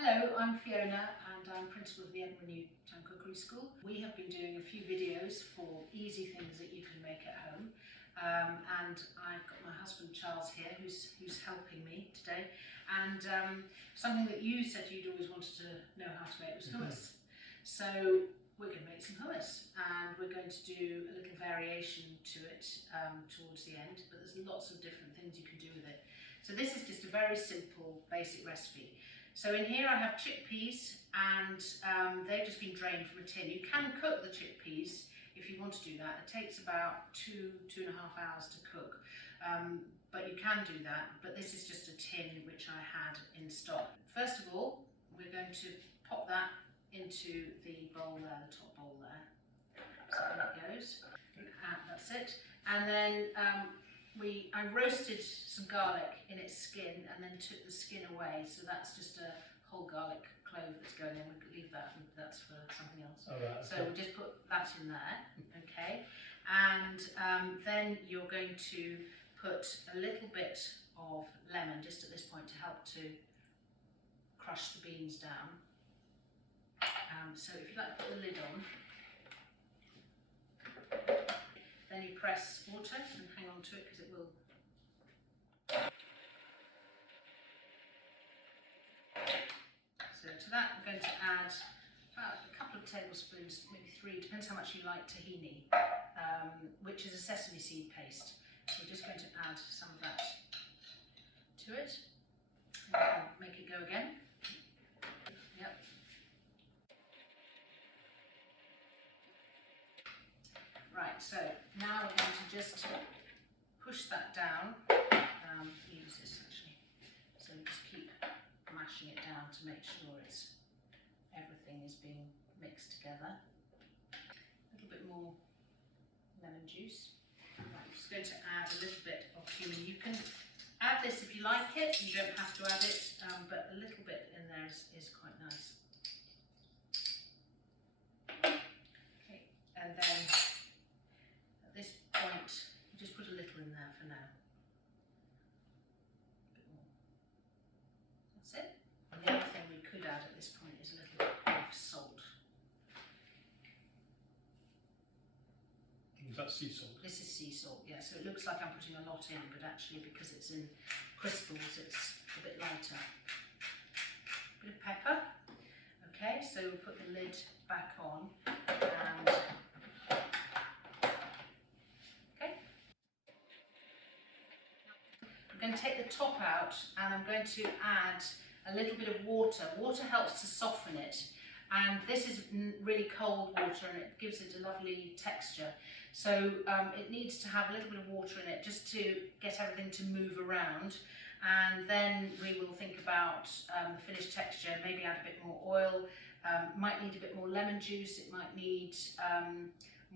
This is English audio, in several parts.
Hello, I'm Fiona and I'm principal of the Edinburgh Town Cookery School. We have been doing a few videos for easy things that you can make at home, and I've got my husband Charles here who's helping me today, and something that you said you'd always wanted to know how to make was hummus. So we're going to make some hummus and we're going to do a little variation to it towards the end, but there's lots of different things you can do with it. So this is just a very simple basic recipe. So in here I have chickpeas and they've just been drained from a tin. You can cook the chickpeas if you want to do that. It takes about 2.5 hours to cook, but you can do that. But this is just a tin which I had in stock. First of all, we're going to pop that into the bowl there, the top bowl there. So in it goes, that's it. And then I roasted some garlic in its skin and then took the skin away, so that's just a whole garlic clove that's going in. We could leave that, that's for something else. Oh, right, so we'll just put that in there, okay? And then you're going to put a little bit of lemon just at this point to help to crush the beans down. So if you like to put the lid on, then you press water and hang on to it because it will. So to that we're going to add about a couple of tablespoons, maybe 3, depends how much you like tahini, which is a sesame seed paste. So we're just going to add some of that to it. And make it go again. Yep. Right, so now we're going to just push that down. Use this actually. So just keep mashing it down to make sure everything is being mixed together. A little bit more lemon juice. Right, I'm just going to add a little bit of cumin. You can add this if you like it. You don't have to add it, but a little bit in there is quite nice. Okay, and then at this point, just put a little in there for now. A bit more. That's it. And the other thing we could add at this point is a little bit of salt. Is that sea salt? This is sea salt, yeah. So it looks like I'm putting a lot in, but actually because it's in crystals, it's a bit lighter. A bit of pepper. Okay, so we'll put the lid back on and I'm going to take the top out and I'm going to add a little bit of water. Water helps to soften it, and this is really cold water and it gives it a lovely texture. So it needs to have a little bit of water in it just to get everything to move around, and then we will think about the finished texture. Maybe add a bit more oil, might need a bit more lemon juice, it might need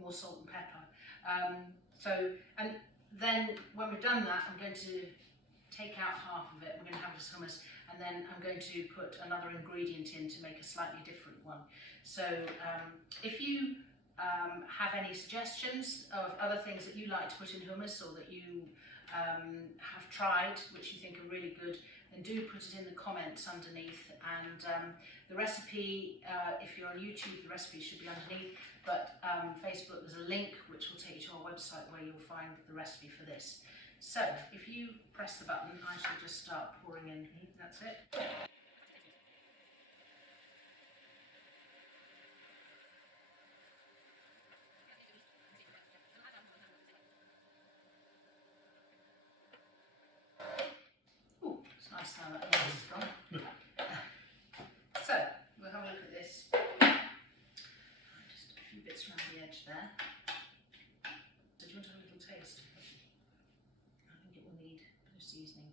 more salt and pepper. And then when we've done that, I'm going to take out half of it. We're going to have this hummus, and then I'm going to put another ingredient in to make a slightly different one. So if you have any suggestions of other things that you like to put in hummus, or that you have tried which you think are really good, then do put it in the comments underneath. And the recipe, if you're on YouTube, the recipe should be underneath, but Facebook, there's a link which will take you to our website where you'll find the recipe for this. So if you press the button, I shall just start pouring in. That's it. Oh, it's nice now that noise is gone. So we'll have a look at this. Just a few bits around the edge there. So do you want to have a little taste? I think it will need a bit of seasoning.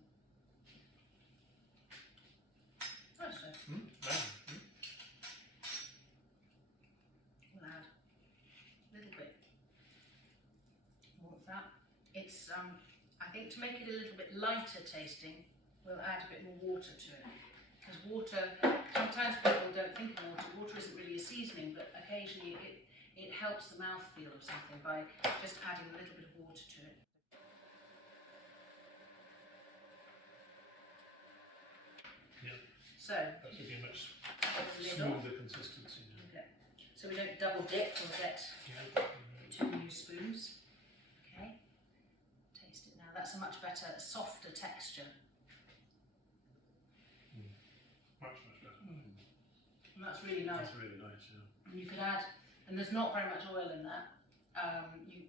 Nice though. We'll add a little bit more of that. It's I think to make it a little bit lighter tasting, we'll add a bit more water to it. Because water, sometimes people don't think of water. Water isn't really a seasoning, but occasionally it helps the mouthfeel of something by just adding a little bit of water to it. Yeah. So So that should be a much smoother consistency now. Okay. So we don't double dip or get two new spoons. Okay. Taste it now. That's a much better, softer texture. Much better. And that's really nice. That's really nice, yeah. And you could add, and there's not very much oil in that.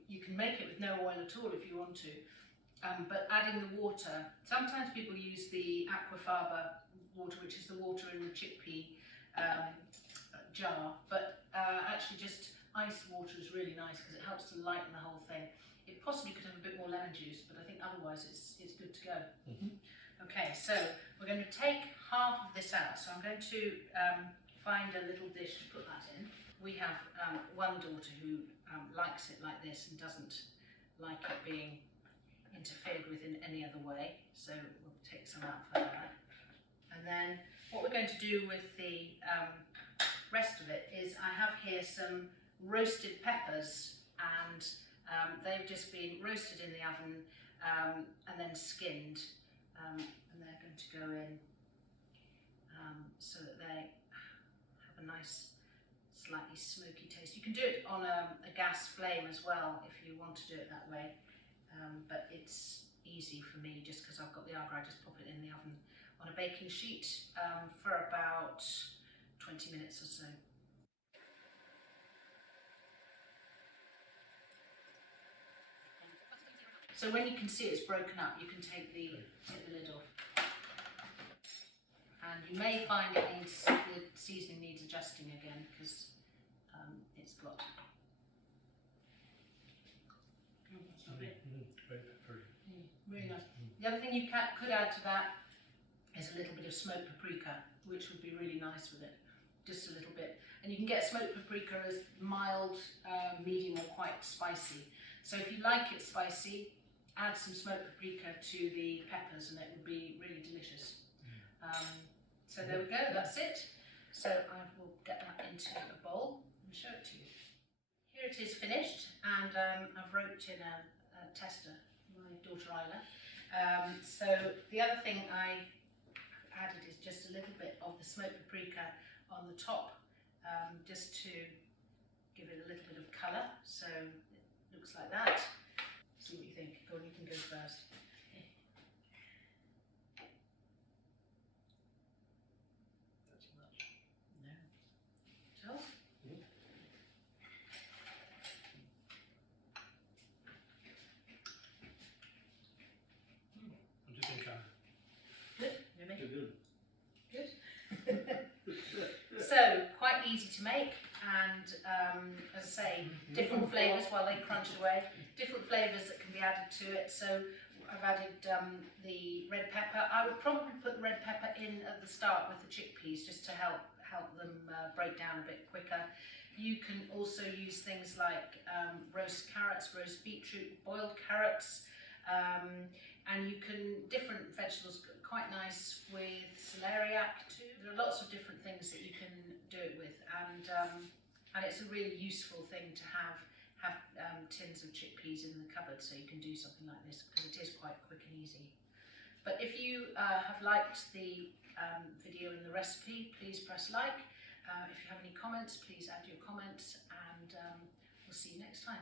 You can make it with no oil at all if you want to. But adding the water, sometimes people use the aquafaba water, which is the water in the chickpea jar, but actually just iced water is really nice because it helps to lighten the whole thing. It possibly could have a bit more lemon juice, but I think otherwise it's good to go. Okay, so we're going to take half of this out. So I'm going to find a little dish to put that in. We have one daughter who likes it like this and doesn't like it being interfered with in any other way, so we'll take some out for her. And then what we're going to do with the rest of it is I have here some roasted peppers, and they've just been roasted in the oven and then skinned, and they're going to go in so that they have a nice slightly smoky taste. You can do it on a gas flame as well if you want to do it that way. But it's easy for me just because I've got the agar. I just pop it in the oven on a baking sheet for about 20 minutes or so. So when you can see it's broken up, you can take the lid off. And you may find the seasoning needs adjusting again because it's got. Really nice. The other thing you could add to that is a little bit of smoked paprika, which would be really nice with it. Just a little bit. And you can get smoked paprika as mild, medium or quite spicy. So if you like it spicy, add some smoked paprika to the peppers and it would be really delicious. So there we go, that's it. So I will get that into a bowl and show it to you. Here it is finished, and I've roped in a tester, my daughter Isla. So the other thing I added is just a little bit of the smoked paprika on the top, just to give it a little bit of colour. So it looks like that. See what you think. Go on, you can go first. Not too much. No. So. What do you think, Anne? Good. You make it Good. Good. So quite easy to make, and as I say, different flavours while they crunch away. Different flavours that can be added to it. So I've added the red pepper. I would probably put the red pepper in at the start with the chickpeas just to help them break down a bit quicker. You can also use things like roast carrots, roast beetroot, boiled carrots, and you can, different vegetables, quite nice with celeriac too. There are lots of different things that you can do it with, and it's a really useful thing to have tins of chickpeas in the cupboard, so you can do something like this because it is quite quick and easy. But if you have liked the video and the recipe, please press like. If you have any comments, please add your comments, and we'll see you next time.